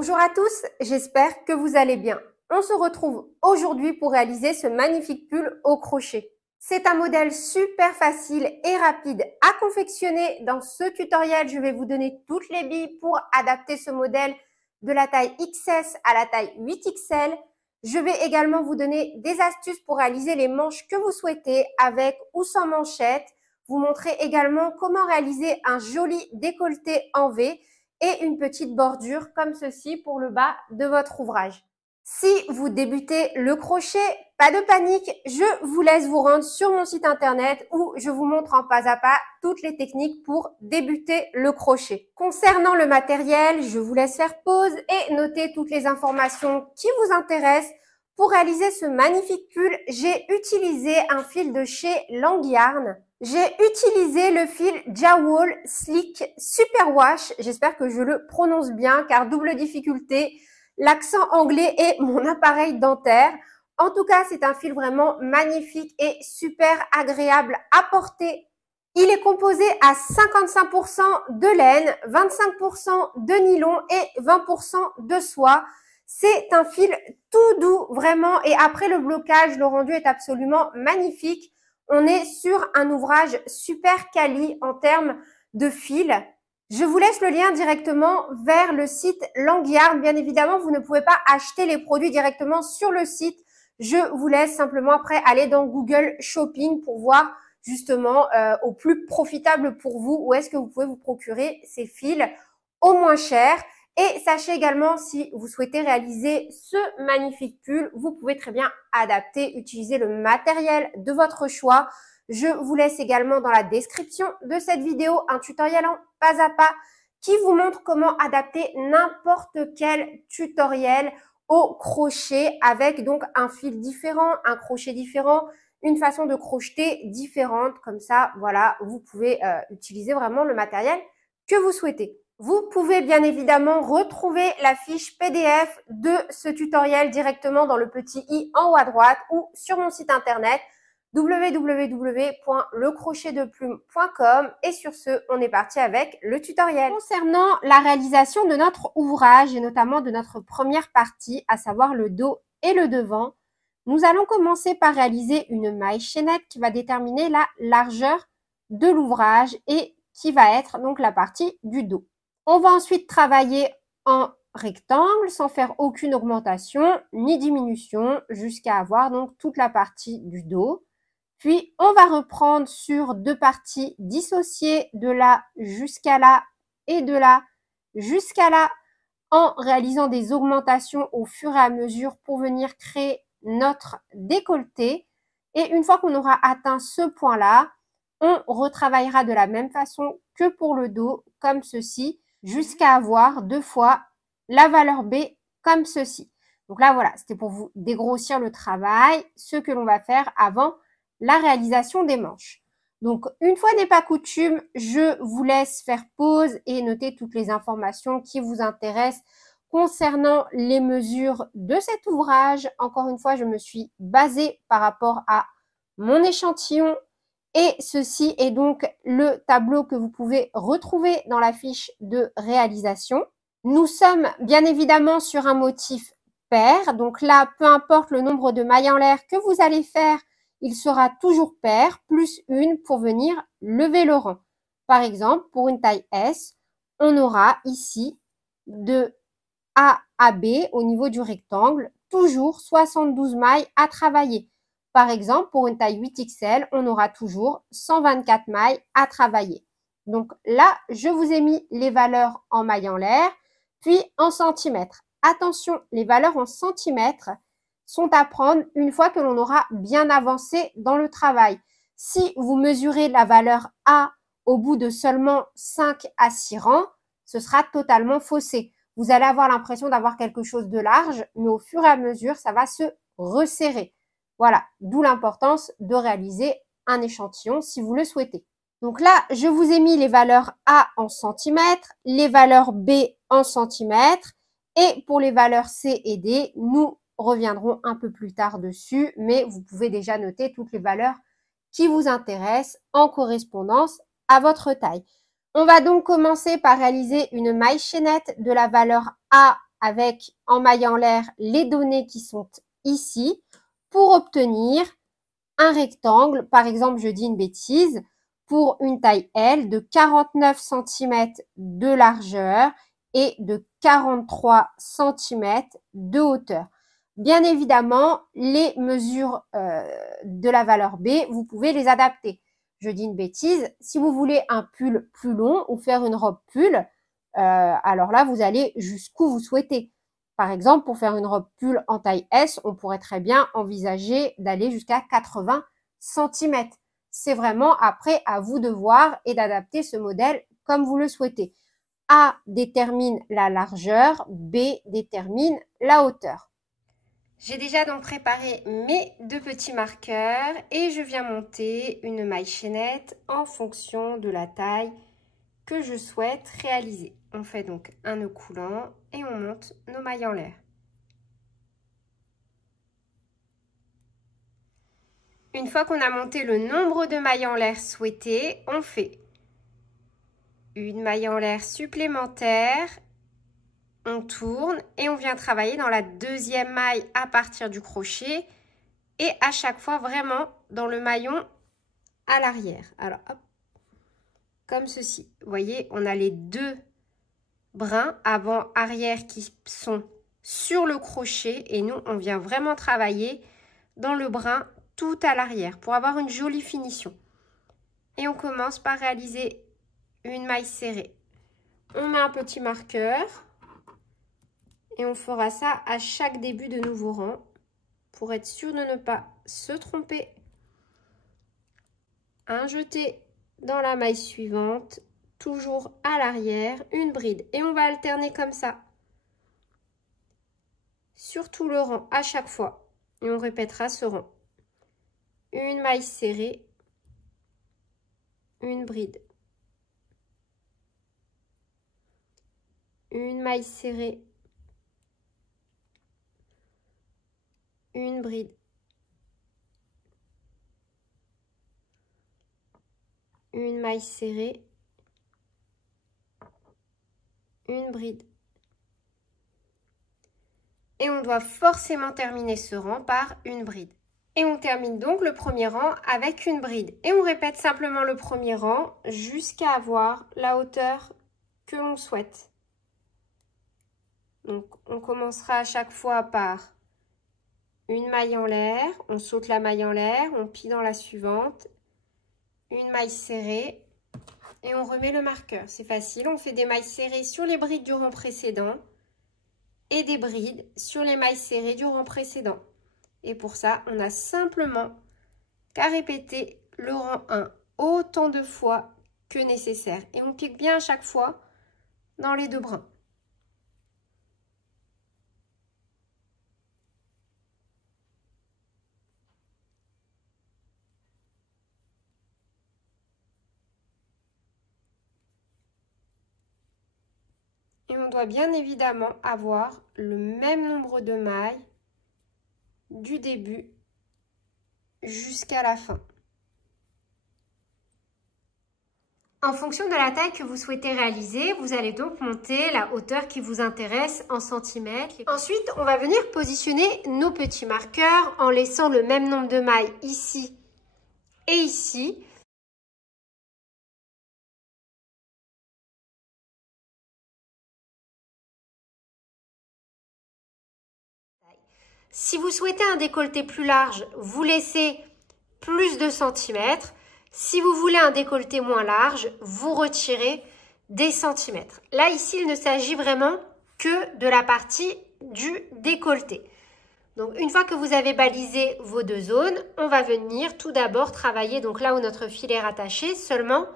Bonjour à tous, j'espère que vous allez bien. On se retrouve aujourd'hui pour réaliser ce magnifique pull au crochet. C'est un modèle super facile et rapide à confectionner. Dans ce tutoriel, je vais vous donner toutes les billes pour adapter ce modèle de la taille XS à la taille 8XL. Je vais également vous donner des astuces pour réaliser les manches que vous souhaitez avec ou sans manchette. Vous montrer également comment réaliser un joli décolleté en V et une petite bordure comme ceci pour le bas de votre ouvrage. Si vous débutez le crochet, pas de panique, je vous laisse vous rendre sur mon site internet où je vous montre en pas à pas toutes les techniques pour débuter le crochet. Concernant le matériel, je vous laisse faire pause et noter toutes les informations qui vous intéressent. Pour réaliser ce magnifique pull, j'ai utilisé un fil de chez Langyarn. J'ai utilisé le fil Jawol Slick Superwash. J'espère que je le prononce bien car double difficulté, l'accent anglais et mon appareil dentaire. En tout cas, c'est un fil vraiment magnifique et super agréable à porter. Il est composé à 55% de laine, 25% de nylon et 20% de soie. C'est un fil tout doux vraiment et après le blocage, le rendu est absolument magnifique. On est sur un ouvrage super quali en termes de fil. Je vous laisse le lien directement vers le site Langyarn. Bien évidemment, vous ne pouvez pas acheter les produits directement sur le site. Je vous laisse simplement après aller dans Google Shopping pour voir justement au plus profitable pour vous où est-ce que vous pouvez vous procurer ces fils au moins cher. Et sachez également, si vous souhaitez réaliser ce magnifique pull, vous pouvez très bien adapter, utiliser le matériel de votre choix. Je vous laisse également dans la description de cette vidéo un tutoriel en pas à pas qui vous montre comment adapter n'importe quel tutoriel au crochet avec donc un fil différent, un crochet différent, une façon de crocheter différente. Comme ça, voilà, vous pouvez utiliser vraiment le matériel que vous souhaitez. Vous pouvez bien évidemment retrouver la fiche PDF de ce tutoriel directement dans le petit i en haut à droite ou sur mon site internet www.lecrochetdeplume.com et sur ce, on est parti avec le tutoriel. Concernant la réalisation de notre ouvrage et notamment de notre première partie, à savoir le dos et le devant, nous allons commencer par réaliser une maille chaînette qui va déterminer la largeur de l'ouvrage et qui va être donc la partie du dos. On va ensuite travailler en rectangle sans faire aucune augmentation ni diminution jusqu'à avoir donc toute la partie du dos. Puis, on va reprendre sur deux parties dissociées de là jusqu'à là et de là jusqu'à là en réalisant des augmentations au fur et à mesure pour venir créer notre décolleté. Et une fois qu'on aura atteint ce point-là, on retravaillera de la même façon que pour le dos, comme ceci, jusqu'à avoir deux fois la valeur B comme ceci. Donc là, voilà, c'était pour vous dégrossir le travail, ce que l'on va faire avant la réalisation des manches. Donc, une fois n'est pas coutume, je vous laisse faire pause et noter toutes les informations qui vous intéressent concernant les mesures de cet ouvrage. Encore une fois, je me suis basée par rapport à mon échantillon et ceci est donc le tableau que vous pouvez retrouver dans la fiche de réalisation. Nous sommes bien évidemment sur un motif pair. Donc là, peu importe le nombre de mailles en l'air que vous allez faire, il sera toujours pair, plus une pour venir lever le rang. Par exemple, pour une taille S, on aura ici de A à B au niveau du rectangle, toujours 72 mailles à travailler. Par exemple, pour une taille 8XL, on aura toujours 124 mailles à travailler. Donc là, je vous ai mis les valeurs en mailles en l'air, puis en centimètres. Attention, les valeurs en centimètres sont à prendre une fois que l'on aura bien avancé dans le travail. Si vous mesurez la valeur A au bout de seulement 5 à 6 rangs, ce sera totalement faussé. Vous allez avoir l'impression d'avoir quelque chose de large, mais au fur et à mesure, ça va se resserrer. Voilà, d'où l'importance de réaliser un échantillon si vous le souhaitez. Donc là, je vous ai mis les valeurs A en centimètres, les valeurs B en centimètres, et pour les valeurs C et D, nous reviendrons un peu plus tard dessus, mais vous pouvez déjà noter toutes les valeurs qui vous intéressent en correspondance à votre taille. On va donc commencer par réaliser une maille chaînette de la valeur A avec en maille en l'air les données qui sont ici pour obtenir un rectangle. Par exemple, je dis une bêtise, pour une taille L de 49 cm de largeur et de 43 cm de hauteur. Bien évidemment, les mesures de la valeur B, vous pouvez les adapter. Je dis une bêtise, si vous voulez un pull plus long ou faire une robe pull, alors là, vous allez jusqu'où vous souhaitez. Par exemple, pour faire une robe pull en taille S, on pourrait très bien envisager d'aller jusqu'à 80 cm. C'est vraiment après à vous de voir et d'adapter ce modèle comme vous le souhaitez. A détermine la largeur, B détermine la hauteur. J'ai déjà donc préparé mes 2 petits marqueurs et je viens monter une maille chaînette en fonction de la taille que je souhaite réaliser. On fait donc un nœud coulant et on monte nos mailles en l'air. Une fois qu'on a monté le nombre de mailles en l'air souhaité, on fait une maille en l'air supplémentaire. On tourne et on vient travailler dans la 2e maille à partir du crochet et à chaque fois vraiment dans le maillon à l'arrière. Alors hop, comme ceci. Vous voyez, on a les 2 brins avant-arrière qui sont sur le crochet et nous on vient vraiment travailler dans le brin tout à l'arrière pour avoir une jolie finition. Et on commence par réaliser une maille serrée. On met un petit marqueur. Et on fera ça à chaque début de nouveau rang pour être sûr de ne pas se tromper. Un jeté dans la maille suivante, toujours à l'arrière, une bride. Et on va alterner comme ça sur tout le rang à chaque fois. Et on répétera ce rang. Une maille serrée, une bride. Une maille serrée, une bride, une maille serrée, une bride. Et on doit forcément terminer ce rang par une bride. Et on termine donc le premier rang avec une bride. Et on répète simplement le premier rang jusqu'à avoir la hauteur que l'on souhaite. Donc on commencera à chaque fois par une maille en l'air, on saute la maille en l'air, on plie dans la suivante, une maille serrée et on remet le marqueur. C'est facile, on fait des mailles serrées sur les brides du rang précédent et des brides sur les mailles serrées du rang précédent. Et pour ça, on a simplement qu'à répéter le rang 1 autant de fois que nécessaire. Et on pique bien à chaque fois dans les 2 brins. Et on doit bien évidemment avoir le même nombre de mailles du début jusqu'à la fin. En fonction de la taille que vous souhaitez réaliser, vous allez donc monter la hauteur qui vous intéresse en centimètres. Ensuite, on va venir positionner nos petits marqueurs en laissant le même nombre de mailles ici et ici. Si vous souhaitez un décolleté plus large, vous laissez plus de centimètres. Si vous voulez un décolleté moins large, vous retirez des centimètres. Là, ici, il ne s'agit vraiment que de la partie du décolleté. Donc, une fois que vous avez balisé vos 2 zones, on va venir tout d'abord travailler, donc là où notre fil est rattaché, seulement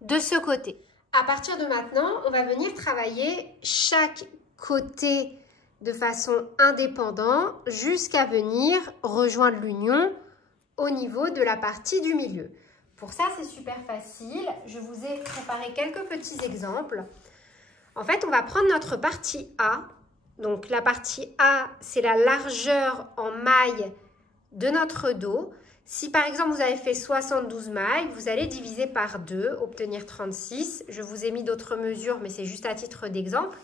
de ce côté. À partir de maintenant, on va venir travailler chaque côté de façon indépendante jusqu'à venir rejoindre l'union au niveau de la partie du milieu. Pour ça, c'est super facile. Je vous ai préparé quelques petits exemples. En fait, on va prendre notre partie A. Donc, la partie A, c'est la largeur en mailles de notre dos. Si, par exemple, vous avez fait 72 mailles, vous allez diviser par 2, obtenir 36. Je vous ai mis d'autres mesures, mais c'est juste à titre d'exemple.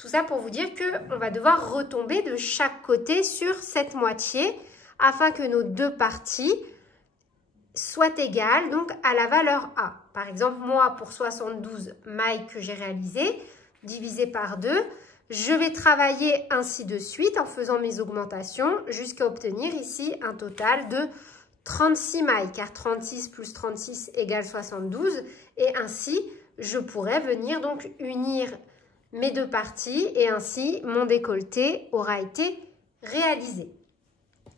Tout ça pour vous dire qu'on va devoir retomber de chaque côté sur cette moitié afin que nos deux parties soient égales donc à la valeur A. Par exemple, moi, pour 72 mailles que j'ai réalisées, divisé par 2, je vais travailler ainsi de suite en faisant mes augmentations jusqu'à obtenir ici un total de 36 mailles, car 36 plus 36 égale 72. Et ainsi, je pourrais venir donc unir mes deux parties et ainsi mon décolleté aura été réalisé.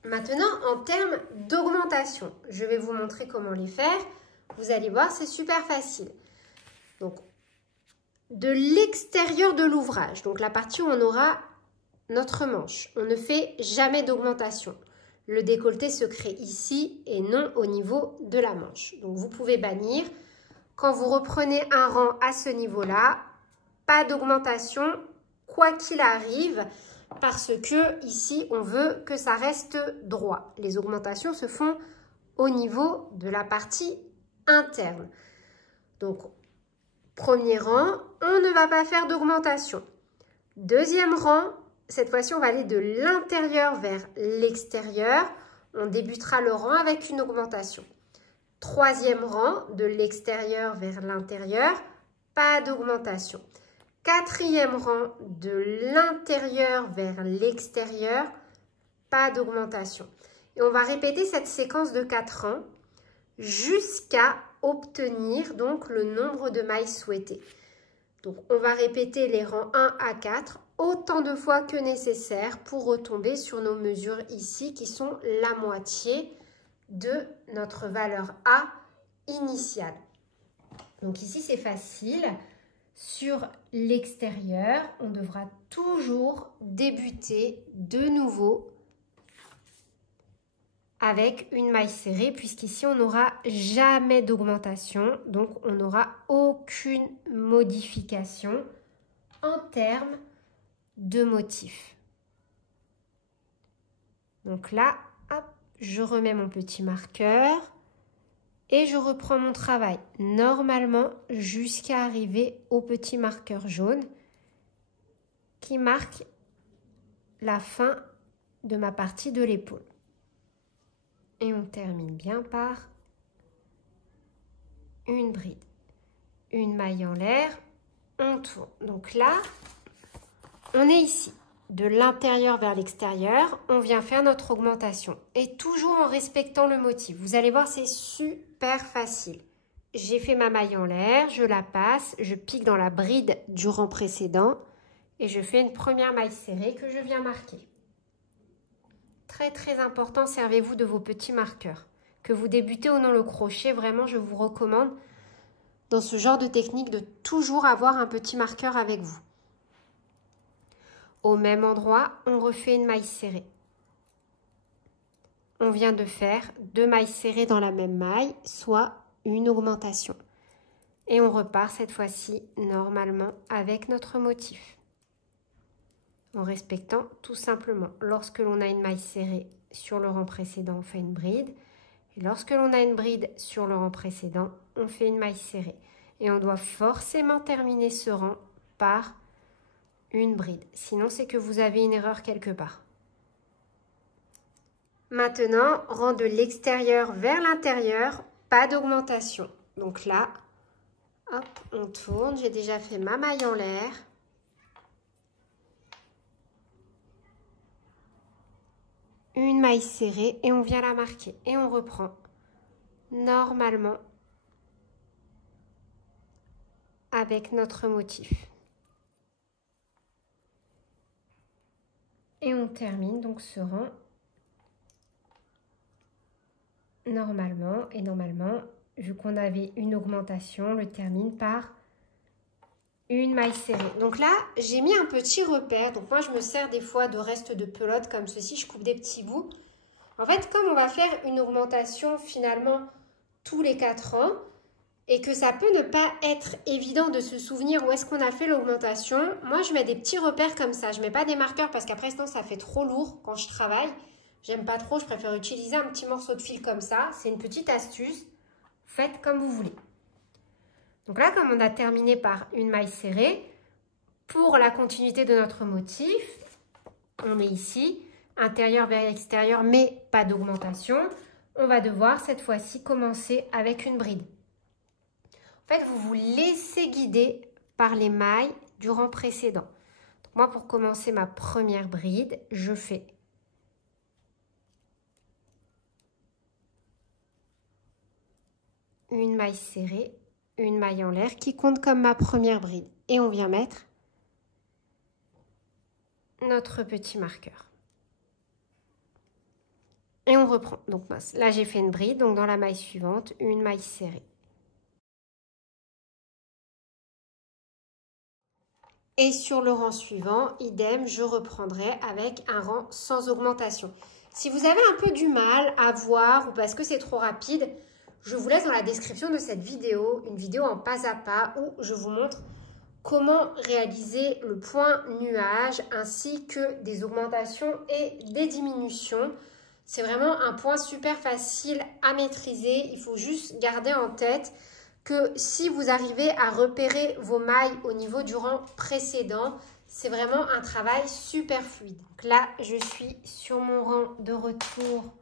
Maintenant, en termes d'augmentation, je vais vous montrer comment les faire. Vous allez voir, c'est super facile. Donc, de l'extérieur de l'ouvrage, donc la partie où on aura notre manche, on ne fait jamais d'augmentation. Le décolleté se crée ici et non au niveau de la manche. Donc, vous pouvez bannir. Quand vous reprenez un rang à ce niveau-là, pas d'augmentation, quoi qu'il arrive, parce que ici, on veut que ça reste droit. Les augmentations se font au niveau de la partie interne. Donc, premier rang, on ne va pas faire d'augmentation. Deuxième rang, cette fois-ci, on va aller de l'intérieur vers l'extérieur. On débutera le rang avec une augmentation. Troisième rang, de l'extérieur vers l'intérieur, pas d'augmentation. Quatrième rang, de l'intérieur vers l'extérieur, pas d'augmentation. Et on va répéter cette séquence de 4 rangs jusqu'à obtenir donc le nombre de mailles souhaitées. Donc, on va répéter les rangs 1 à 4 autant de fois que nécessaire pour retomber sur nos mesures ici qui sont la moitié de notre valeur A initiale. Donc ici, c'est facile. Sur l'extérieur, on devra toujours débuter de nouveau avec une maille serrée puisqu'ici, on n'aura jamais d'augmentation. Donc, on n'aura aucune modification en termes de motif. Donc là, hop, je remets mon petit marqueur et je reprends mon travail normalement jusqu'à arriver au petit marqueur jaune qui marque la fin de ma partie de l'épaule. Et on termine bien par une bride, une maille en l'air, on tourne. Donc là, on est ici. De l'intérieur vers l'extérieur, on vient faire notre augmentation. Et toujours en respectant le motif. Vous allez voir, c'est super facile. J'ai fait ma maille en l'air, je la passe, je pique dans la bride du rang précédent et je fais une première maille serrée que je viens marquer. Très très important, servez-vous de vos petits marqueurs. Que vous débutez ou non le crochet, vraiment je vous recommande dans ce genre de technique de toujours avoir un petit marqueur avec vous. Au même endroit, on refait une maille serrée. On vient de faire 2 mailles serrées dans la même maille, soit une augmentation. Et on repart cette fois-ci normalement avec notre motif. En respectant tout simplement, lorsque l'on a une maille serrée sur le rang précédent, on fait une bride. Et lorsque l'on a une bride sur le rang précédent, on fait une maille serrée. Et on doit forcément terminer ce rang par une bride. Sinon, c'est que vous avez une erreur quelque part. Maintenant, rang de l'extérieur vers l'intérieur, pas d'augmentation. Donc là, hop, on tourne. J'ai déjà fait ma maille en l'air. Une maille serrée et on vient la marquer. Et on reprend normalement avec notre motif. Et on termine donc ce rang normalement. Et normalement, vu qu'on avait une augmentation, on le termine par une maille serrée. Donc là, j'ai mis un petit repère. Donc moi, je me sers des fois de restes de pelote comme ceci. Je coupe des petits bouts. En fait, comme on va faire une augmentation finalement tous les 4 ans, et que ça peut ne pas être évident de se souvenir où est-ce qu'on a fait l'augmentation, moi je mets des petits repères comme ça. Je ne mets pas des marqueurs parce qu'après sinon ça fait trop lourd quand je travaille. J'aime pas trop, je préfère utiliser un petit morceau de fil comme ça. C'est une petite astuce. Faites comme vous voulez. Donc là, comme on a terminé par une maille serrée, Pour la continuité de notre motif, on est ici, intérieur vers extérieur, mais pas d'augmentation. On va devoir cette fois-ci commencer avec une bride. En fait, vous vous laissez guider par les mailles du rang précédent. Donc moi, pour commencer ma première bride, je fais une maille serrée, une maille en l'air qui compte comme ma première bride. Et on vient mettre notre petit marqueur. Et on reprend. Donc là, j'ai fait une bride. Donc dans la maille suivante, une maille serrée. Et sur le rang suivant, idem, je reprendrai avec un rang sans augmentation. Si vous avez un peu du mal à voir ou parce que c'est trop rapide, je vous laisse dans la description de cette vidéo, une vidéo en pas à pas où je vous montre comment réaliser le point nuage ainsi que des augmentations et des diminutions. C'est vraiment un point super facile à maîtriser. Il faut juste garder en tête que si vous arrivez à repérer vos mailles au niveau du rang précédent, c'est vraiment un travail super fluide. Donc là, je suis sur mon rang de retour,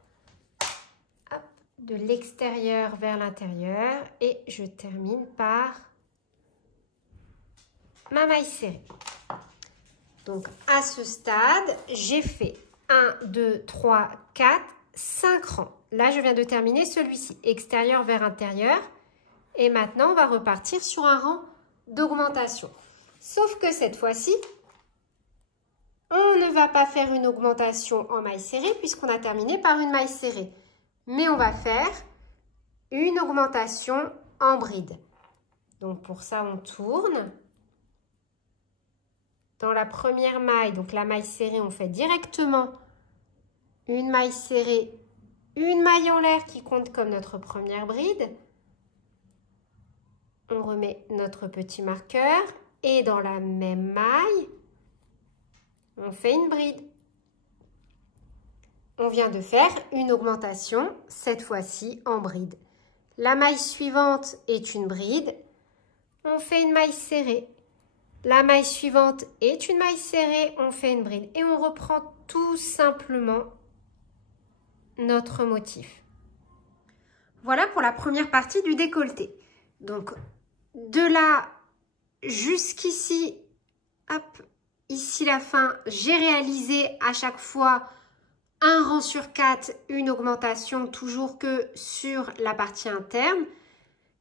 hop, de l'extérieur vers l'intérieur et je termine par ma maille serrée. Donc à ce stade, j'ai fait 1, 2, 3, 4, 5 rangs. Là, je viens de terminer celui-ci, extérieur vers intérieur. Et maintenant, on va repartir sur un rang d'augmentation. Sauf que cette fois-ci, on ne va pas faire une augmentation en maille serrée puisqu'on a terminé par une maille serrée. Mais on va faire une augmentation en bride. Donc pour ça, on tourne. Dans la première maille, donc la maille serrée, on fait directement une maille serrée, une maille en l'air qui compte comme notre première bride. On remet notre petit marqueur et dans la même maille, on fait une bride. On vient de faire une augmentation, cette fois-ci en bride. La maille suivante est une bride. On fait une maille serrée. La maille suivante est une maille serrée, on fait une bride. Et on reprend tout simplement notre motif. Voilà pour la première partie du décolleté. Donc, de là jusqu'ici, hop, ici la fin, j'ai réalisé à chaque fois un rang sur 4, une augmentation, toujours que sur la partie interne.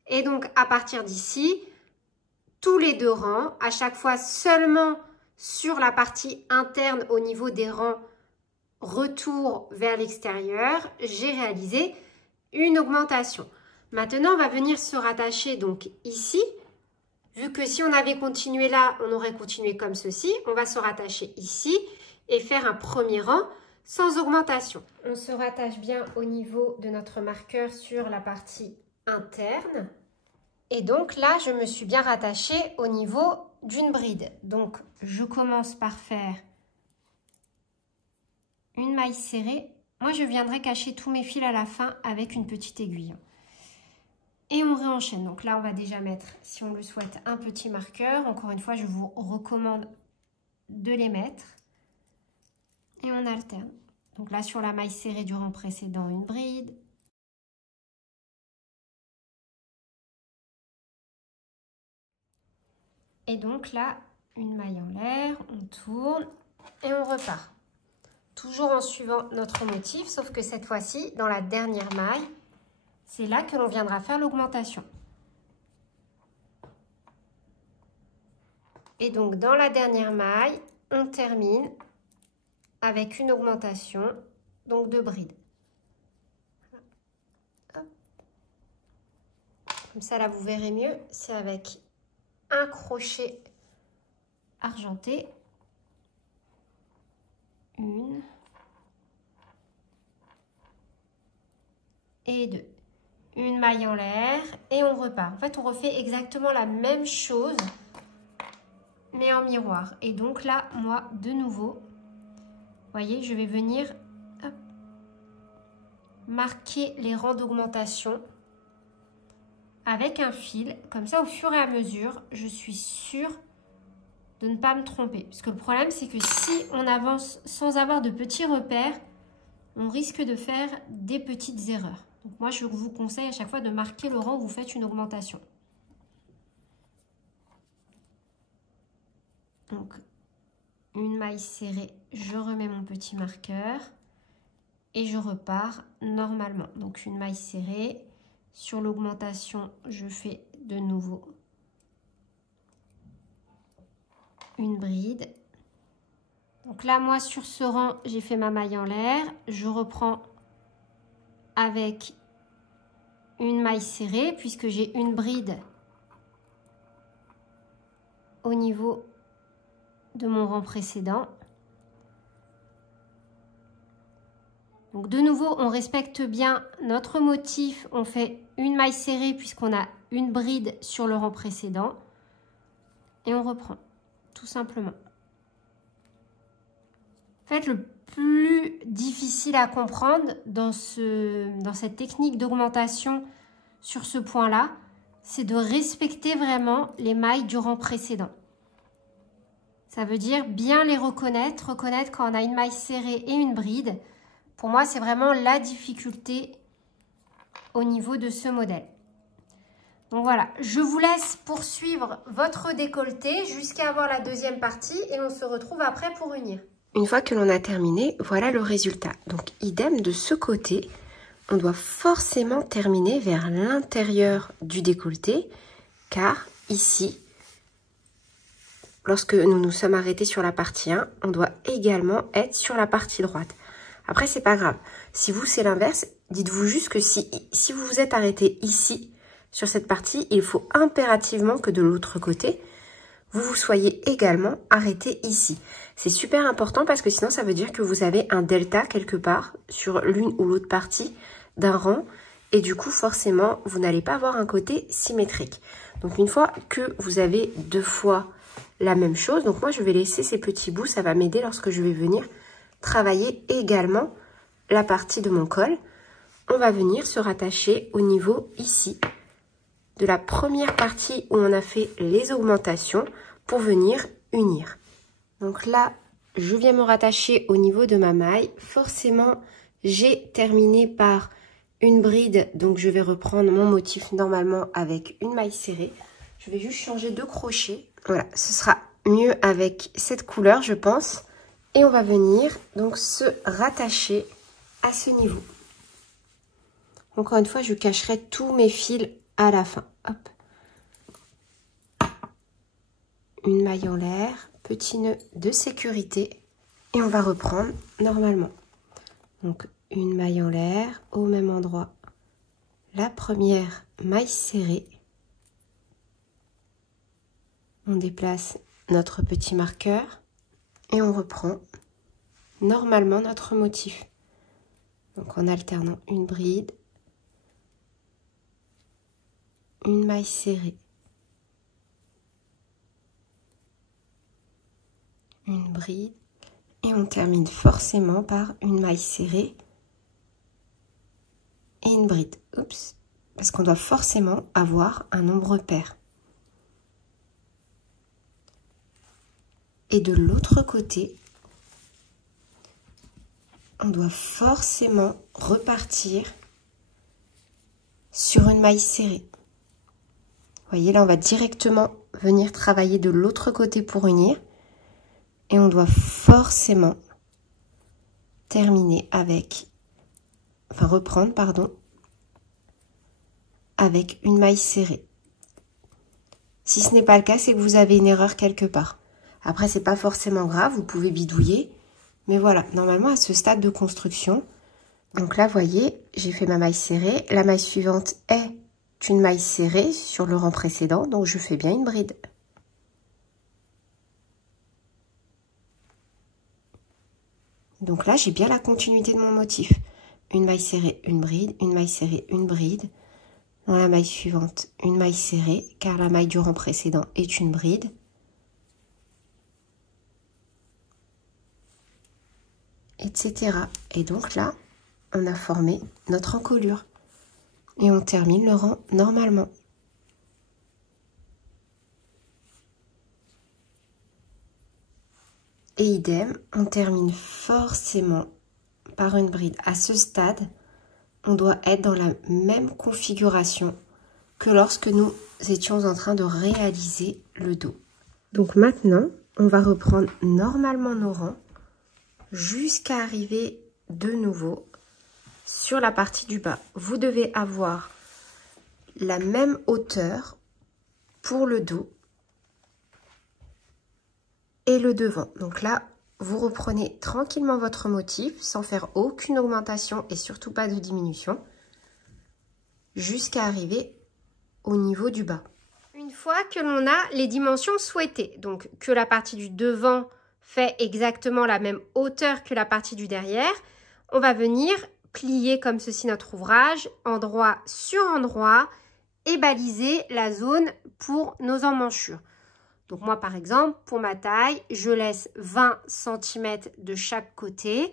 Et donc, à partir d'ici, tous les deux rangs, à chaque fois seulement sur la partie interne au niveau des rangs retour vers l'extérieur, j'ai réalisé une augmentation. Maintenant, on va venir se rattacher donc ici. Vu que si on avait continué là, on aurait continué comme ceci. On va se rattacher ici et faire un premier rang sans augmentation. On se rattache bien au niveau de notre marqueur sur la partie interne. Et donc là, je me suis bien rattachée au niveau d'une bride. Donc, je commence par faire une maille serrée. Moi, je viendrai cacher tous mes fils à la fin avec une petite aiguille. Et on réenchaîne. Donc là, on va déjà mettre, si on le souhaite, un petit marqueur. Encore une fois, je vous recommande de les mettre. Et on alterne. Donc là, sur la maille serrée du rang précédent, une bride. Et donc là, une maille en l'air, on tourne et on repart. Toujours en suivant notre motif, sauf que cette fois-ci, dans la dernière maille, c'est là que l'on viendra faire l'augmentation. Et donc, dans la dernière maille, on termine avec une augmentation, donc de bride. Comme ça, là, vous verrez mieux, c'est avec un crochet argenté. Une. Et deux. Une maille en l'air et on repart. En fait, on refait exactement la même chose, mais en miroir. Et donc là, moi, de nouveau, vous voyez, je vais venir hop, marquer les rangs d'augmentation avec un fil. Comme ça, au fur et à mesure, je suis sûre de ne pas me tromper. Parce que le problème, c'est que si on avance sans avoir de petits repères, on risque de faire des petites erreurs. Donc moi, je vous conseille à chaque fois de marquer le rang où vous faites une augmentation. Donc, une maille serrée, je remets mon petit marqueur et je repars normalement. Donc, une maille serrée. Sur l'augmentation, je fais de nouveau une bride. Donc là, moi, sur ce rang, j'ai fait ma maille en l'air. Je reprends avec une maille serrée puisque j'ai une bride au niveau de mon rang précédent. Donc de nouveau, on respecte bien notre motif. On fait une maille serrée puisqu'on a une bride sur le rang précédent. Et on reprend, tout simplement. En fait, le plus difficile à comprendre dans cette technique d'augmentation sur ce point-là, c'est de respecter vraiment les mailles du rang précédent. Ça veut dire bien les reconnaître quand on a une maille serrée et une bride. Pour moi, c'est vraiment la difficulté au niveau de ce modèle. Donc voilà, je vous laisse poursuivre votre décolleté jusqu'à avoir la deuxième partie et on se retrouve après pour unir. Une fois que l'on a terminé, voilà le résultat. Donc idem de ce côté, on doit forcément terminer vers l'intérieur du décolleté car ici, lorsque nous nous sommes arrêtés sur la partie 1, on doit également être sur la partie droite. Après, c'est pas grave. Si vous, c'est l'inverse, dites-vous juste que si vous vous êtes arrêté ici, sur cette partie, il faut impérativement que de l'autre côté, vous soyez également arrêté ici. C'est super important parce que sinon, ça veut dire que vous avez un delta quelque part sur l'une ou l'autre partie d'un rang. Et du coup, forcément, vous n'allez pas avoir un côté symétrique. Donc, une fois que vous avez deux fois la même chose, donc moi, je vais laisser ces petits bouts. Ça va m'aider lorsque je vais venir travailler également la partie de mon col. On va venir se rattacher au niveau ici de la première partie où on a fait les augmentations pour venir unir. Donc là, je viens me rattacher au niveau de ma maille. Forcément, j'ai terminé par une bride, donc je vais reprendre mon motif normalement avec une maille serrée. Je vais juste changer de crochet. Voilà, ce sera mieux avec cette couleur, je pense. Et on va venir donc se rattacher à ce niveau. Encore une fois, je cacherai tous mes fils à la fin. Hop. Une maille en l'air, petit nœud de sécurité. Et on va reprendre normalement. Donc une maille en l'air, au même endroit. La première maille serrée. On déplace notre petit marqueur. Et on reprend normalement notre motif. Donc en alternant une bride, une maille serrée, une bride et on termine forcément par une maille serrée et une bride. Oups, parce qu'on doit forcément avoir un nombre pair. Et de l'autre côté, on doit forcément repartir sur une maille serrée. Vous voyez, là, on va directement venir travailler de l'autre côté pour unir. Et on doit forcément terminer avec, enfin reprendre, pardon, avec une maille serrée. Si ce n'est pas le cas, c'est que vous avez une erreur quelque part. Après, c'est pas forcément grave, vous pouvez bidouiller. Mais voilà, normalement, à ce stade de construction, donc là, vous voyez, j'ai fait ma maille serrée. La maille suivante est une maille serrée sur le rang précédent, donc je fais bien une bride. Donc là, j'ai bien la continuité de mon motif. Une maille serrée, une bride, une maille serrée, une bride. Dans la maille suivante, une maille serrée, car la maille du rang précédent est une bride. Etc. Et donc là, on a formé notre encolure. Et on termine le rang normalement. Et idem, on termine forcément par une bride. À ce stade, on doit être dans la même configuration que lorsque nous étions en train de réaliser le dos. Donc maintenant, on va reprendre normalement nos rangs jusqu'à arriver de nouveau sur la partie du bas. Vous devez avoir la même hauteur pour le dos et le devant. Donc là, vous reprenez tranquillement votre motif sans faire aucune augmentation et surtout pas de diminution jusqu'à arriver au niveau du bas. Une fois que l'on a les dimensions souhaitées, donc que la partie du devant fait exactement la même hauteur que la partie du derrière, on va venir plier comme ceci notre ouvrage, endroit sur endroit, et baliser la zone pour nos emmanchures. Donc moi par exemple, pour ma taille, je laisse 20 cm de chaque côté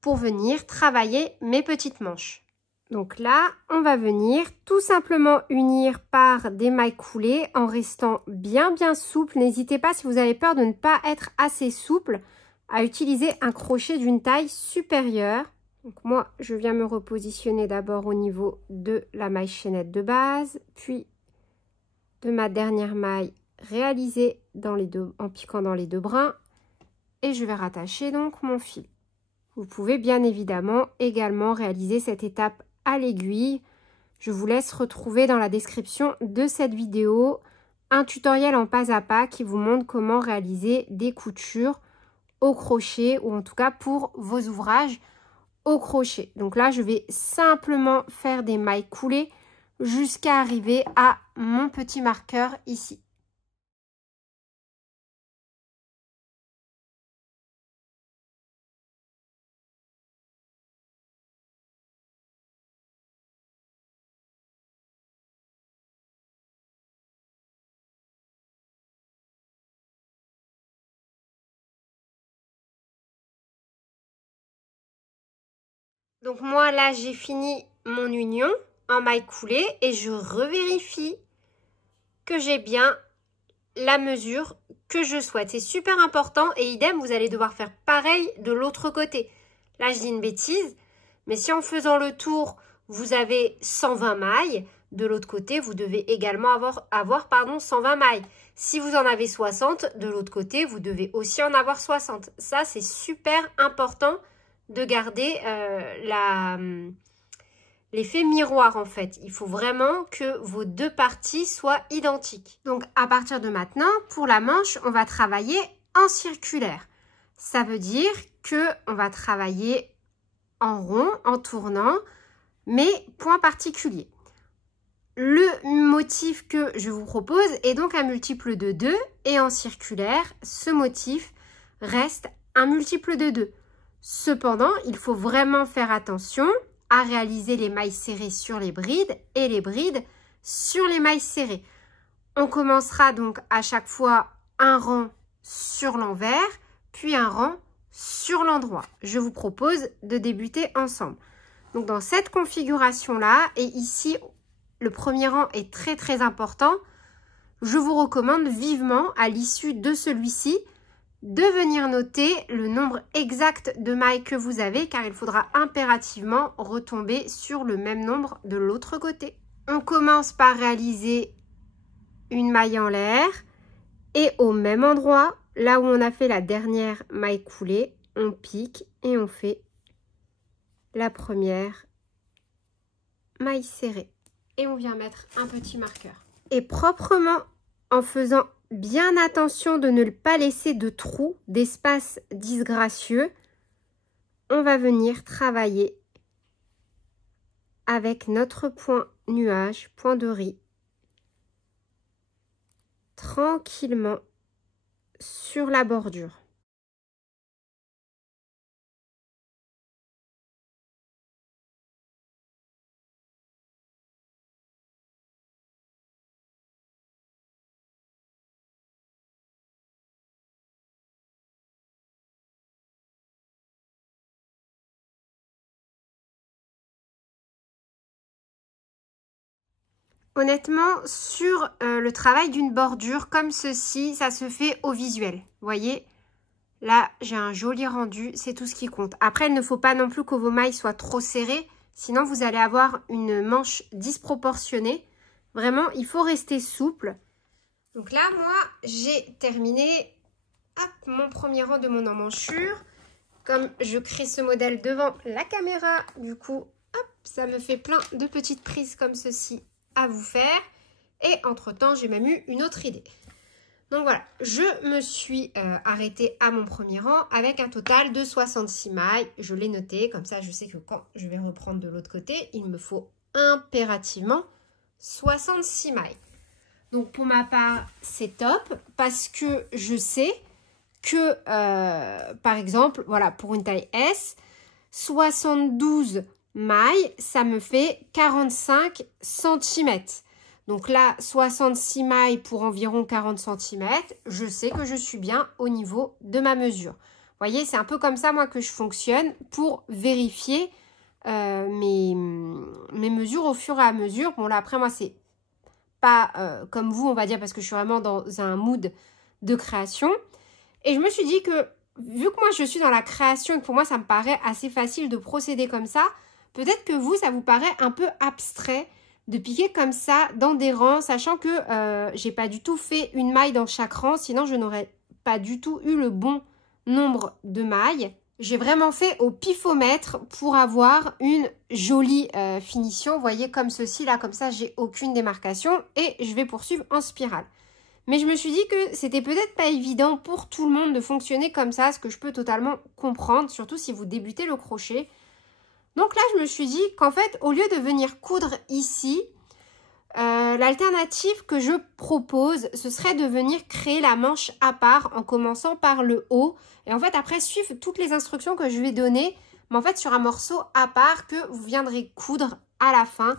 pour venir travailler mes petites manches. Donc là, on va venir tout simplement unir par des mailles coulées en restant bien souple. N'hésitez pas, si vous avez peur de ne pas être assez souple, à utiliser un crochet d'une taille supérieure. Donc moi, je viens me repositionner d'abord au niveau de la maille chaînette de base, puis de ma dernière maille réalisée en piquant dans les deux brins. Et je vais rattacher donc mon fil. Vous pouvez bien évidemment également réaliser cette étape à l'aiguille. Je vous laisse retrouver dans la description de cette vidéo un tutoriel en pas à pas qui vous montre comment réaliser des coutures au crochet ou en tout cas pour vos ouvrages au crochet. Donc là, je vais simplement faire des mailles coulées jusqu'à arriver à mon petit marqueur ici. Donc moi là j'ai fini mon union en maille coulée et je revérifie que j'ai bien la mesure que je souhaite. C'est super important et idem, vous allez devoir faire pareil de l'autre côté. Là je dis une bêtise, mais si en faisant le tour vous avez 120 mailles, de l'autre côté vous devez également avoir 120 mailles. Si vous en avez 60, de l'autre côté vous devez aussi en avoir 60. Ça c'est super important de garder l'effet miroir en fait. Il faut vraiment que vos deux parties soient identiques. Donc à partir de maintenant, pour la manche, on va travailler en circulaire. Ça veut dire que on va travailler en rond, en tournant, mais point particulier. Le motif que je vous propose est donc un multiple de 2 et en circulaire, ce motif reste un multiple de 2. Cependant, il faut vraiment faire attention à réaliser les mailles serrées sur les brides et les brides sur les mailles serrées. On commencera donc à chaque fois un rang sur l'envers, puis un rang sur l'endroit. Je vous propose de débuter ensemble. Donc dans cette configuration-là, et ici, le premier rang est très important, je vous recommande vivement à l'issue de celui-ci de venir noter le nombre exact de mailles que vous avez car il faudra impérativement retomber sur le même nombre de l'autre côté. On commence par réaliser une maille en l'air et au même endroit, là où on a fait la dernière maille coulée, on pique et on fait la première maille serrée. Et on vient mettre un petit marqueur. Et proprement en faisant bien attention de ne pas laisser de trous, d'espace disgracieux, on va venir travailler avec notre point nuage, point de riz, tranquillement sur la bordure. Honnêtement, sur le travail d'une bordure comme ceci, ça se fait au visuel. Vous voyez, Là, j'ai un joli rendu, c'est tout ce qui compte. Après, il ne faut pas non plus que vos mailles soient trop serrées, sinon vous allez avoir une manche disproportionnée. Vraiment, il faut rester souple. Donc là, moi, j'ai terminé mon premier rang de mon emmanchure. Comme je crée ce modèle devant la caméra, du coup, hop, ça me fait plein de petites prises comme ceci à vous faire. Et entre-temps, j'ai même eu une autre idée. Donc voilà, je me suis arrêtée à mon premier rang avec un total de 66 mailles. Je l'ai noté, comme ça je sais que quand je vais reprendre de l'autre côté, il me faut impérativement 66 mailles. Donc pour ma part, c'est top parce que je sais que, par exemple, voilà, pour une taille S, 72 mailles, ça me fait 45 cm. Donc là, 66 mailles pour environ 40 cm, je sais que je suis bien au niveau de ma mesure. Vous voyez, c'est un peu comme ça, moi, que je fonctionne pour vérifier mes mesures au fur et à mesure. Bon, là, après, moi, c'est pas comme vous, on va dire, parce que je suis vraiment dans un mood de création. Et je me suis dit que, vu que moi, je suis dans la création et que pour moi, ça me paraît assez facile de procéder comme ça, peut-être que vous, ça vous paraît un peu abstrait de piquer comme ça dans des rangs, sachant que j'ai pas du tout fait une maille dans chaque rang, sinon je n'aurais pas du tout eu le bon nombre de mailles. J'ai vraiment fait au pifomètre pour avoir une jolie finition, vous voyez, comme ceci, là, comme ça, j'ai aucune démarcation et je vais poursuivre en spirale. Mais je me suis dit que c'était peut-être pas évident pour tout le monde de fonctionner comme ça, ce que je peux totalement comprendre, surtout si vous débutez le crochet. Donc là, je me suis dit qu'en fait, au lieu de venir coudre ici, l'alternative que je propose, ce serait de venir créer la manche à part en commençant par le haut. Et en fait, après, suivre toutes les instructions que je vais donner, mais en fait, sur un morceau à part que vous viendrez coudre à la fin.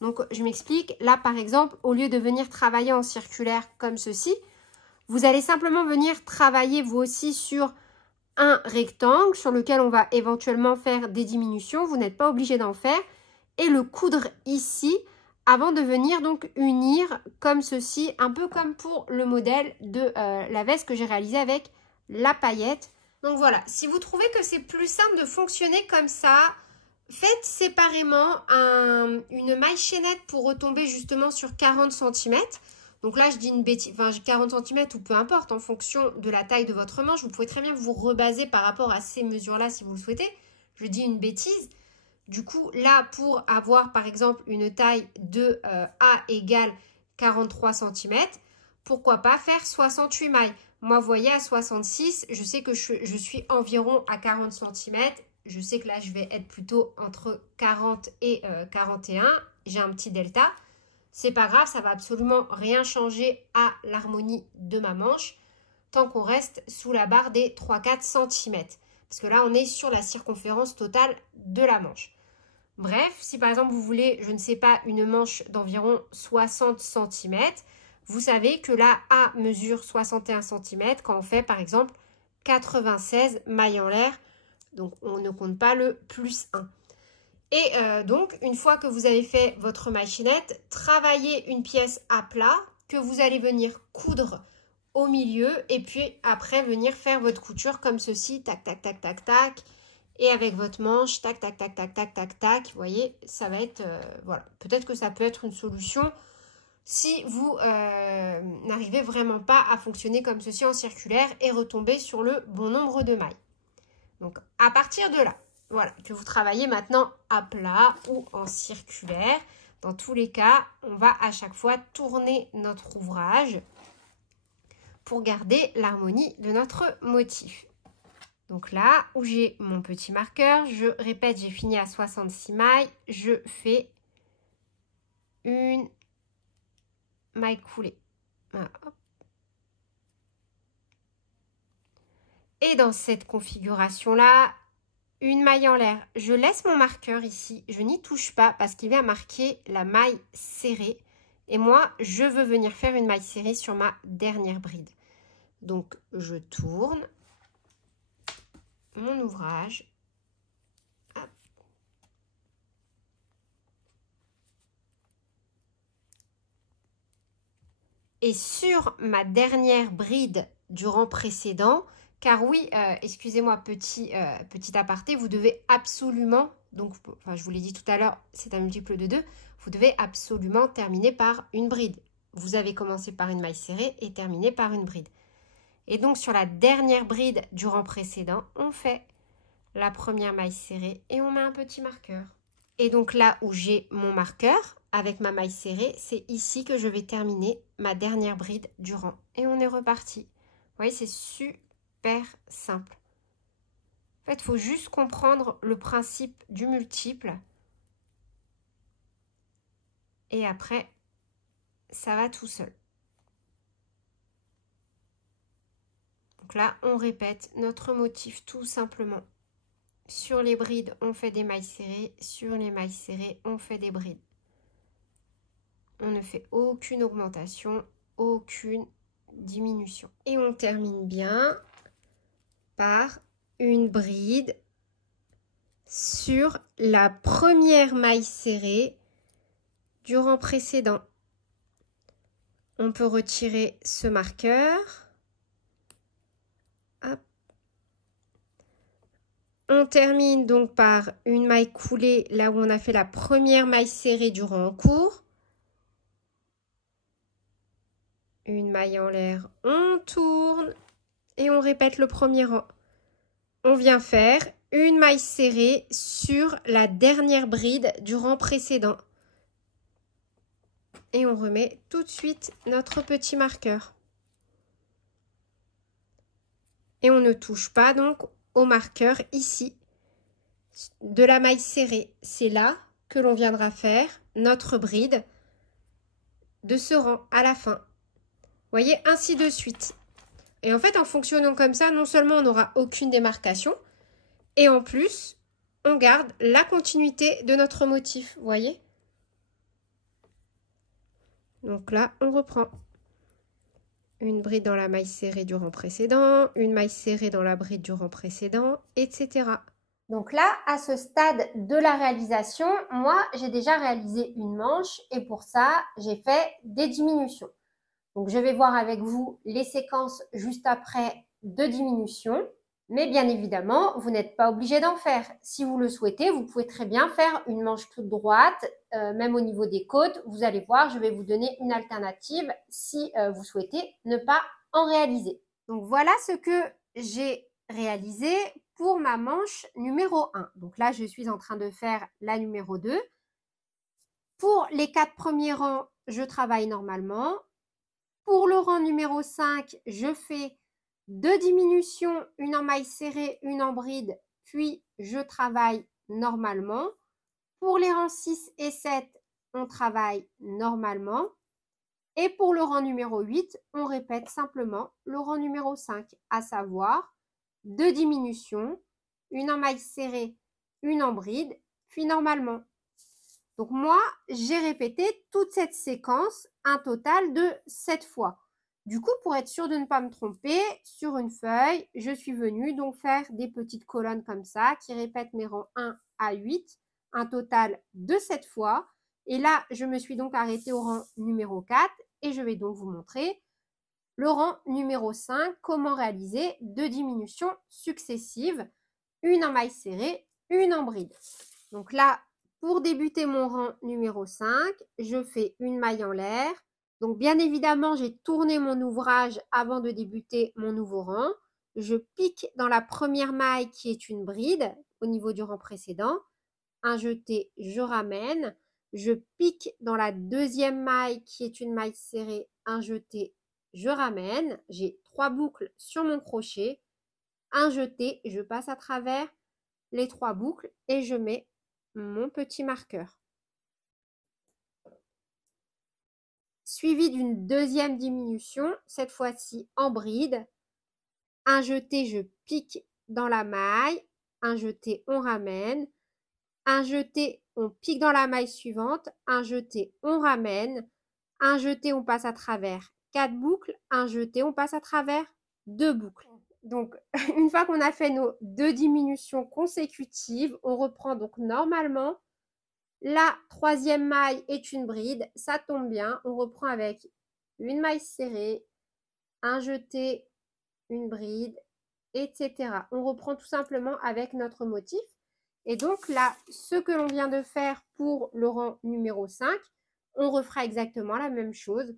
Donc, je m'explique. Là, par exemple, au lieu de venir travailler en circulaire comme ceci, vous allez simplement venir travailler vous aussi sur un rectangle sur lequel on va éventuellement faire des diminutions. Vous n'êtes pas obligé d'en faire. Et le coudre ici avant de venir donc unir comme ceci, un peu comme pour le modèle de la veste que j'ai réalisé avec la paillette. Donc voilà, si vous trouvez que c'est plus simple de fonctionner comme ça, faites séparément une maille chaînette pour retomber justement sur 40 cm. Donc là, je dis une bêtise, enfin 40 cm ou peu importe, en fonction de la taille de votre manche. Vous pouvez très bien vous rebaser par rapport à ces mesures-là si vous le souhaitez. Je dis une bêtise. Du coup, là, pour avoir par exemple une taille de A égale 43 cm, pourquoi pas faire 68 mailles? Moi, vous voyez, à 66, je sais que je suis environ à 40 cm. Je sais que là, je vais être plutôt entre 40 et 41. J'ai un petit delta. C'est pas grave, ça va absolument rien changer à l'harmonie de ma manche tant qu'on reste sous la barre des 3-4 cm. Parce que là, on est sur la circonférence totale de la manche. Bref, si par exemple vous voulez, je ne sais pas, une manche d'environ 60 cm, vous savez que la A mesure 61 cm quand on fait par exemple 96 mailles en l'air. Donc on ne compte pas le plus 1. Et donc une fois que vous avez fait votre maille chaînette, travaillez une pièce à plat que vous allez venir coudre au milieu et puis après venir faire votre couture comme ceci, tac, tac, tac, tac, tac. Et avec votre manche, tac, tac, tac, tac, tac, tac, tac. Vous voyez, ça va être, voilà. Peut-être que ça peut être une solution si vous n'arrivez vraiment pas à fonctionner comme ceci en circulaire et retomber sur le bon nombre de mailles. Donc, à partir de là, voilà, que vous travaillez maintenant à plat ou en circulaire. Dans tous les cas, on va à chaque fois tourner notre ouvrage pour garder l'harmonie de notre motif. Donc là, où j'ai mon petit marqueur, je répète, j'ai fini à 66 mailles. Je fais une maille coulée. Voilà, hop. Et dans cette configuration-là, une maille en l'air. Je laisse mon marqueur ici. Je n'y touche pas parce qu'il vient marquer la maille serrée. Et moi, je veux venir faire une maille serrée sur ma dernière bride. Donc, je tourne mon ouvrage. Hop. Et sur ma dernière bride du rang précédent, Car oui, excusez-moi, petit aparté, vous devez absolument, donc enfin, je vous l'ai dit tout à l'heure, c'est un multiple de 2, vous devez absolument terminer par une bride. Vous avez commencé par une maille serrée et terminé par une bride. Et donc sur la dernière bride du rang précédent, on fait la première maille serrée et on met un petit marqueur. Et donc là où j'ai mon marqueur avec ma maille serrée, c'est ici que je vais terminer ma dernière bride du rang. Et on est reparti. Vous voyez, c'est super simple. En fait, il faut juste comprendre le principe du multiple. Et après, ça va tout seul. Donc là, on répète notre motif tout simplement. Sur les brides, on fait des mailles serrées. Sur les mailles serrées, on fait des brides. On ne fait aucune augmentation, aucune diminution. Et on termine bien par une bride sur la première maille serrée du rang précédent. On peut retirer ce marqueur. Hop. On termine donc par une maille coulée là où on a fait la première maille serrée du rang en cours. Une maille en l'air, on tourne et on répète le premier rang. On vient faire une maille serrée sur la dernière bride du rang précédent. Et on remet tout de suite notre petit marqueur. Et on ne touche pas donc au marqueur ici de la maille serrée. C'est là que l'on viendra faire notre bride de ce rang à la fin. Vous voyez, ainsi de suite. Et en fait, en fonctionnant comme ça, non seulement on n'aura aucune démarcation, et en plus, on garde la continuité de notre motif, vous voyez? Donc là, on reprend. Une bride dans la maille serrée du rang précédent, une maille serrée dans la bride du rang précédent, etc. Donc là, à ce stade de la réalisation, moi, j'ai déjà réalisé une manche et pour ça, j'ai fait des diminutions. Donc, je vais voir avec vous les séquences juste après de diminution. Mais bien évidemment, vous n'êtes pas obligé d'en faire. Si vous le souhaitez, vous pouvez très bien faire une manche toute droite, même au niveau des côtes. Vous allez voir, je vais vous donner une alternative si vous souhaitez ne pas en réaliser. Donc, voilà ce que j'ai réalisé pour ma manche numéro 1. Donc là, je suis en train de faire la numéro 2. Pour les 4 premiers rangs, je travaille normalement. Pour le rang numéro 5, je fais 2 diminutions, une en maille serrée, une en bride, puis je travaille normalement. Pour les rangs 6 et 7, on travaille normalement. Et pour le rang numéro 8, on répète simplement le rang numéro 5, à savoir 2 diminutions, une en maille serrée, une en bride, puis normalement. Donc moi, j'ai répété toute cette séquence un total de 7 fois. Du coup, pour être sûre de ne pas me tromper, sur une feuille, je suis venue donc faire des petites colonnes comme ça qui répètent mes rangs 1 à 8, un total de 7 fois. Et là, je me suis donc arrêtée au rang numéro 4 et je vais donc vous montrer le rang numéro 5, comment réaliser 2 diminutions successives, une en maille serrée, une en bride. Donc là, pour débuter mon rang numéro 5, je fais une maille en l'air. Donc bien évidemment, j'ai tourné mon ouvrage avant de débuter mon nouveau rang. Je pique dans la première maille qui est une bride au niveau du rang précédent. Un jeté, je ramène. Je pique dans la deuxième maille qui est une maille serrée. Un jeté, je ramène. J'ai 3 boucles sur mon crochet. Un jeté, je passe à travers les 3 boucles et je mets mon petit marqueur. Suivi d'une deuxième diminution, cette fois-ci en bride. Un jeté, je pique dans la maille. Un jeté, on ramène. Un jeté, on pique dans la maille suivante. Un jeté, on ramène. Un jeté, on passe à travers 4 boucles. Un jeté, on passe à travers 2 boucles. Donc, une fois qu'on a fait nos 2 diminutions consécutives, on reprend donc normalement. La troisième maille est une bride, ça tombe bien. On reprend avec une maille serrée, un jeté, une bride etc. On reprend tout simplement avec notre motif. Et donc là, ce que l'on vient de faire pour le rang numéro 5, on refera exactement la même chose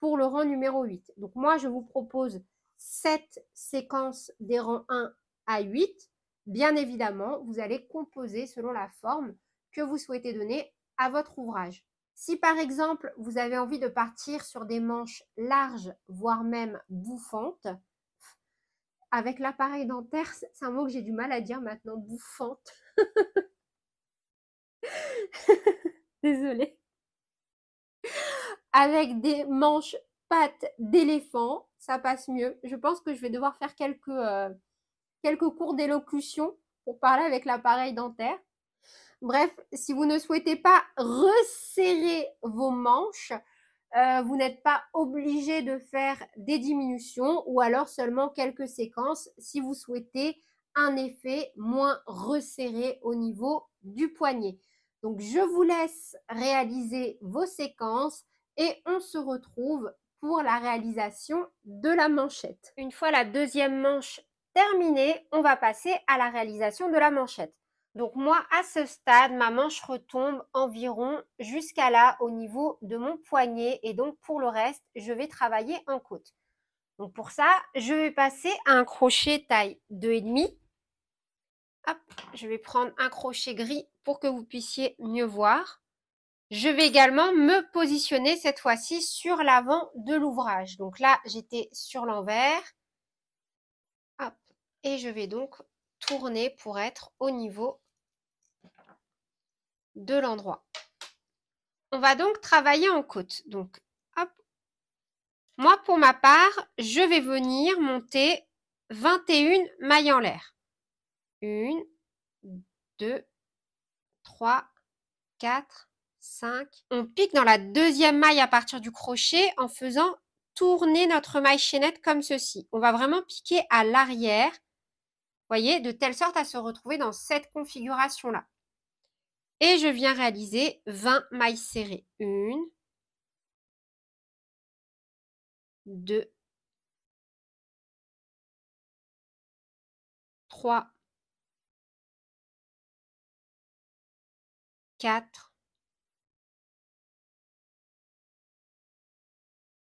pour le rang numéro 8. Donc moi, je vous propose 7 séquences des rangs 1 à 8. Bien évidemment, vous allez composer selon la forme que vous souhaitez donner à votre ouvrage. Si par exemple, vous avez envie de partir sur des manches larges, voire même bouffantes, avec l'appareil dentaire, c'est un mot que j'ai du mal à dire maintenant, bouffante. Désolée. Avec des manches pattes d'éléphant, ça passe mieux. Je pense que je vais devoir faire quelques cours d'élocution pour parler avec l'appareil dentaire. Bref, si vous ne souhaitez pas resserrer vos manches, vous n'êtes pas obligé de faire des diminutions ou alors seulement quelques séquences si vous souhaitez un effet moins resserré au niveau du poignet. Donc, je vous laisse réaliser vos séquences et on se retrouve pour la réalisation de la manchette. Une fois la deuxième manche terminée, on va passer à la réalisation de la manchette. Donc moi, à ce stade, ma manche retombe environ jusqu'à là, au niveau de mon poignet. Et donc, pour le reste, je vais travailler en côte. Donc pour ça, je vais passer à un crochet taille 2,5. Hop, je vais prendre un crochet gris pour que vous puissiez mieux voir. Je vais également me positionner cette fois-ci sur l'avant de l'ouvrage. Donc là, j'étais sur l'envers. Hop, et je vais donc tourner pour être au niveau de l'endroit. On va donc travailler en côte. Donc, hop. Moi, pour ma part, je vais venir monter 21 mailles en l'air. 1, 2, 3, 4, 5. On pique dans la deuxième maille à partir du crochet en faisant tourner notre maille chaînette comme ceci. On va vraiment piquer à l'arrière, voyez, de telle sorte à se retrouver dans cette configuration-là. Et je viens réaliser 20 mailles serrées. 1, 2, 3, 4,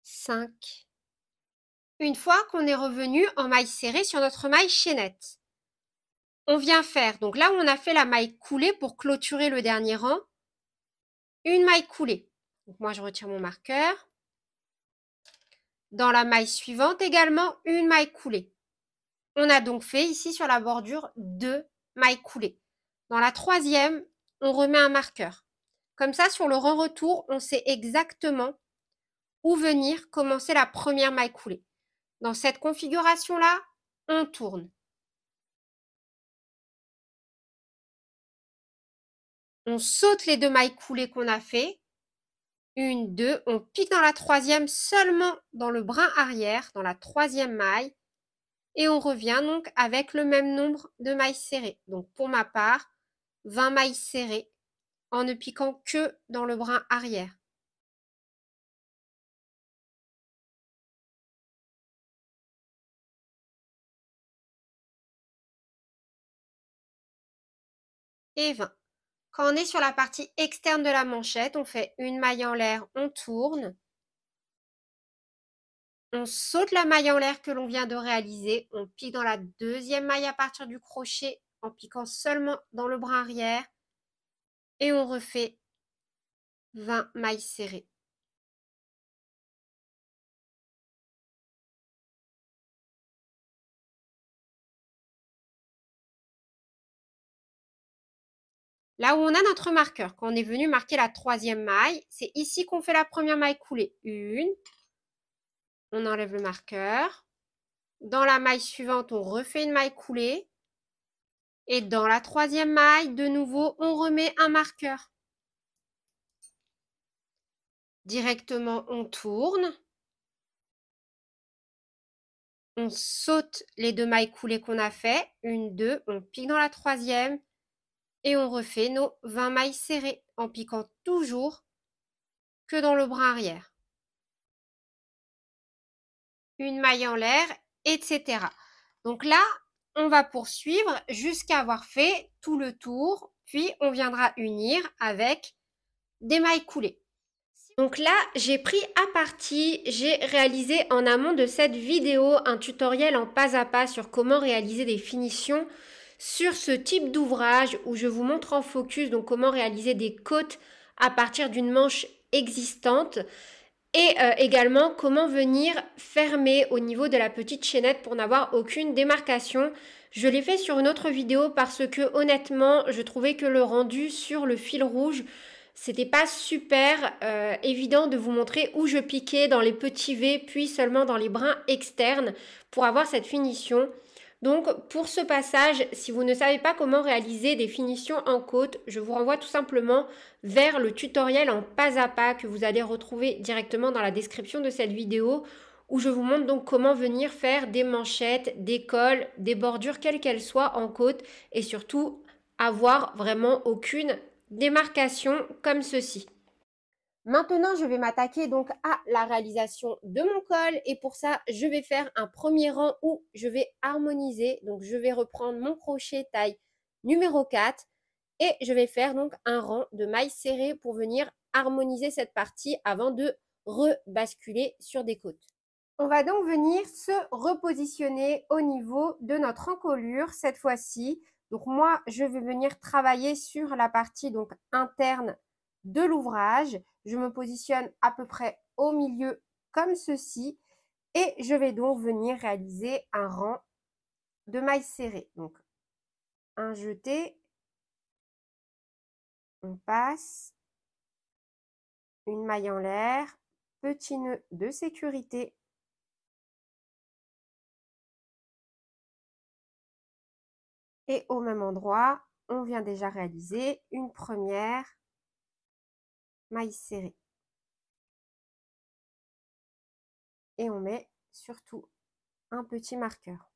5. Une fois qu'on est revenu en maille serrée sur notre maille chaînette, on vient faire, donc là où on a fait la maille coulée pour clôturer le dernier rang, une maille coulée. Donc moi, je retire mon marqueur. Dans la maille suivante également, une maille coulée. On a donc fait ici sur la bordure 2 mailles coulées. Dans la troisième, on remet un marqueur. Comme ça, sur le rang retour, on sait exactement où venir commencer la première maille coulée. Dans cette configuration-là, on tourne. On saute les 2 mailles coulées qu'on a fait. 1, 2, on pique dans la troisième seulement dans le brin arrière, dans la troisième maille. Et on revient donc avec le même nombre de mailles serrées. Donc pour ma part, 20 mailles serrées en ne piquant que dans le brin arrière. Et 20. Quand on est sur la partie externe de la manchette, on fait une maille en l'air, on tourne. On saute la maille en l'air que l'on vient de réaliser. On pique dans la deuxième maille à partir du crochet en piquant seulement dans le brin arrière. Et on refait 20 mailles serrées. Là où on a notre marqueur, quand on est venu marquer la troisième maille, c'est ici qu'on fait la première maille coulée. 1, on enlève le marqueur. Dans la maille suivante, on refait une maille coulée. Et dans la troisième maille, de nouveau, on remet un marqueur. Directement, on tourne. On saute les 2 mailles coulées qu'on a fait. 1, 2, on pique dans la troisième. Et on refait nos 20 mailles serrées en piquant toujours que dans le brin arrière. Une maille en l'air, etc. Donc là, on va poursuivre jusqu'à avoir fait tout le tour, puis on viendra unir avec des mailles coulées. Donc là, j'ai pris à partie, j'ai réalisé en amont de cette vidéo un tutoriel en pas à pas sur comment réaliser des finitions sur ce type d'ouvrage où je vous montre en focus donc comment réaliser des côtes à partir d'une manche existante et également comment venir fermer au niveau de la petite chaînette pour n'avoir aucune démarcation. Je l'ai fait sur une autre vidéo parce que honnêtement, je trouvais que le rendu sur le fil rouge, c'était pas super évident de vous montrer où je piquais dans les petits V puis seulement dans les brins externes pour avoir cette finition. Donc pour ce passage, si vous ne savez pas comment réaliser des finitions en côte, je vous renvoie tout simplement vers le tutoriel en pas à pas que vous allez retrouver directement dans la description de cette vidéo où je vous montre donc comment venir faire des manchettes, des cols, des bordures quelles qu'elles soient en côte et surtout avoir vraiment aucune démarcation comme ceci. Maintenant, je vais m'attaquer donc à la réalisation de mon col et pour ça, je vais faire un premier rang où je vais harmoniser. Donc, je vais reprendre mon crochet taille numéro 4 et je vais faire donc un rang de mailles serrées pour venir harmoniser cette partie avant de rebasculer sur des côtes. On va donc venir se repositionner au niveau de notre encolure cette fois-ci. Donc moi, je vais venir travailler sur la partie donc interne de l'ouvrage. Je me positionne à peu près au milieu comme ceci et je vais donc venir réaliser un rang de mailles serrées. Donc un jeté, on passe, une maille en l'air, petit nœud de sécurité, et au même endroit, on vient déjà réaliser une première maille serrée. Et on met surtout un petit marqueur.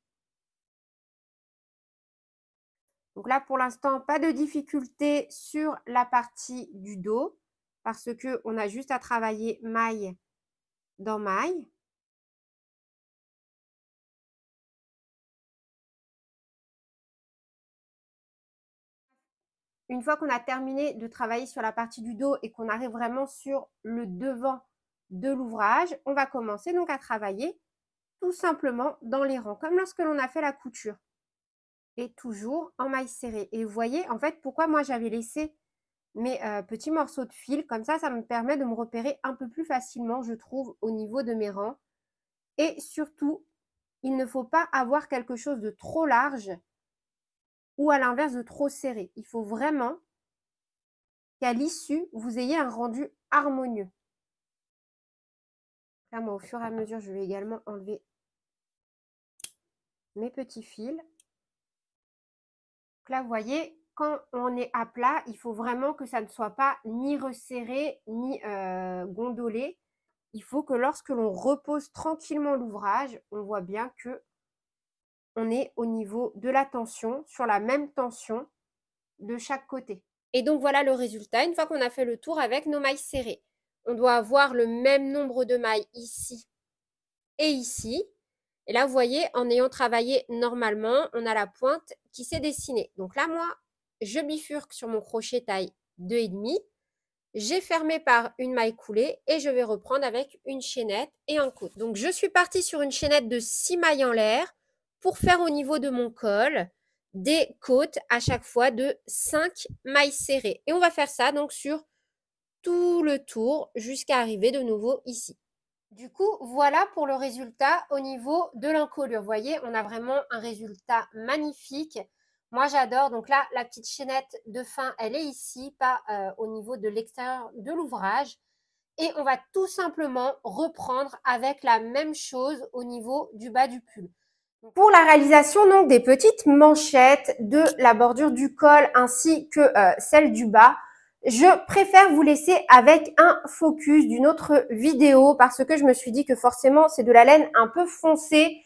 Donc là, pour l'instant, pas de difficulté sur la partie du dos parce qu'on a juste à travailler maille dans maille. Une fois qu'on a terminé de travailler sur la partie du dos et qu'on arrive vraiment sur le devant de l'ouvrage, on va commencer donc à travailler tout simplement dans les rangs, comme lorsque l'on a fait la couture. Et toujours en maille serrée. Et vous voyez, en fait, pourquoi moi j'avais laissé mes petits morceaux de fil. Comme ça me permet de me repérer un peu plus facilement, je trouve, au niveau de mes rangs. Et surtout, il ne faut pas avoir quelque chose de trop large ou à l'inverse de trop serré. Il faut vraiment qu'à l'issue, vous ayez un rendu harmonieux. Là, moi, au fur et à mesure, je vais également enlever mes petits fils. Donc là, vous voyez, quand on est à plat, il faut vraiment que ça ne soit pas ni resserré, ni gondolé. Il faut que lorsque l'on repose tranquillement l'ouvrage, on voit bien que on est au niveau de la tension, sur la même tension de chaque côté. Et donc voilà le résultat, une fois qu'on a fait le tour avec nos mailles serrées. On doit avoir le même nombre de mailles ici et ici. Et là, vous voyez, en ayant travaillé normalement, on a la pointe qui s'est dessinée. Donc là, moi, je bifurque sur mon crochet taille 2,5. J'ai fermé par une maille coulée et je vais reprendre avec une chaînette et un côte. Donc, je suis partie sur une chaînette de 6 mailles en l'air pour faire au niveau de mon col des côtes à chaque fois de 5 mailles serrées. Et on va faire ça donc sur tout le tour jusqu'à arriver de nouveau ici. Du coup, voilà pour le résultat au niveau de l'encolure. Vous voyez, on a vraiment un résultat magnifique. Moi, j'adore. Donc là, la petite chaînette de fin, elle est ici, pas au niveau de l'extérieur de l'ouvrage. Et on va tout simplement reprendre avec la même chose au niveau du bas du pull. Pour la réalisation donc des petites manchettes de la bordure du col ainsi que celle du bas, je préfère vous laisser avec un focus d'une autre vidéo parce que je me suis dit que forcément c'est de la laine un peu foncée.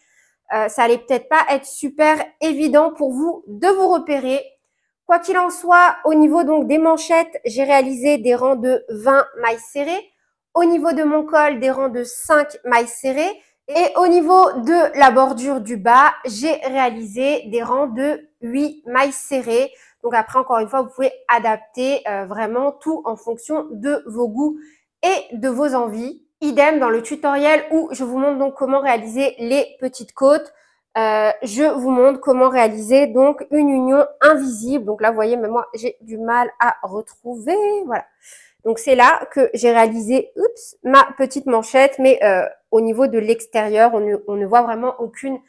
Ça allait peut-être pas être super évident pour vous de vous repérer. Quoi qu'il en soit, au niveau donc des manchettes, j'ai réalisé des rangs de 20 mailles serrées. Au niveau de mon col, des rangs de 5 mailles serrées. Et au niveau de la bordure du bas, j'ai réalisé des rangs de 8 mailles serrées. Donc après, encore une fois, vous pouvez adapter vraiment tout en fonction de vos goûts et de vos envies. Idem dans le tutoriel où je vous montre donc comment réaliser les petites côtes. Je vous montre comment réaliser donc une union invisible. Donc là, vous voyez, même moi, j'ai du mal à retrouver. Voilà. Donc c'est là que j'ai réalisé, ma petite manchette, mais au niveau de l'extérieur, on ne voit vraiment aucune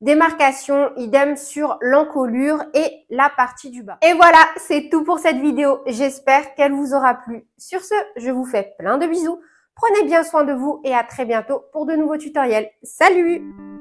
démarcation, idem sur l'encolure et la partie du bas. Et voilà, c'est tout pour cette vidéo. J'espère qu'elle vous aura plu. Sur ce, je vous fais plein de bisous. Prenez bien soin de vous et à très bientôt pour de nouveaux tutoriels. Salut!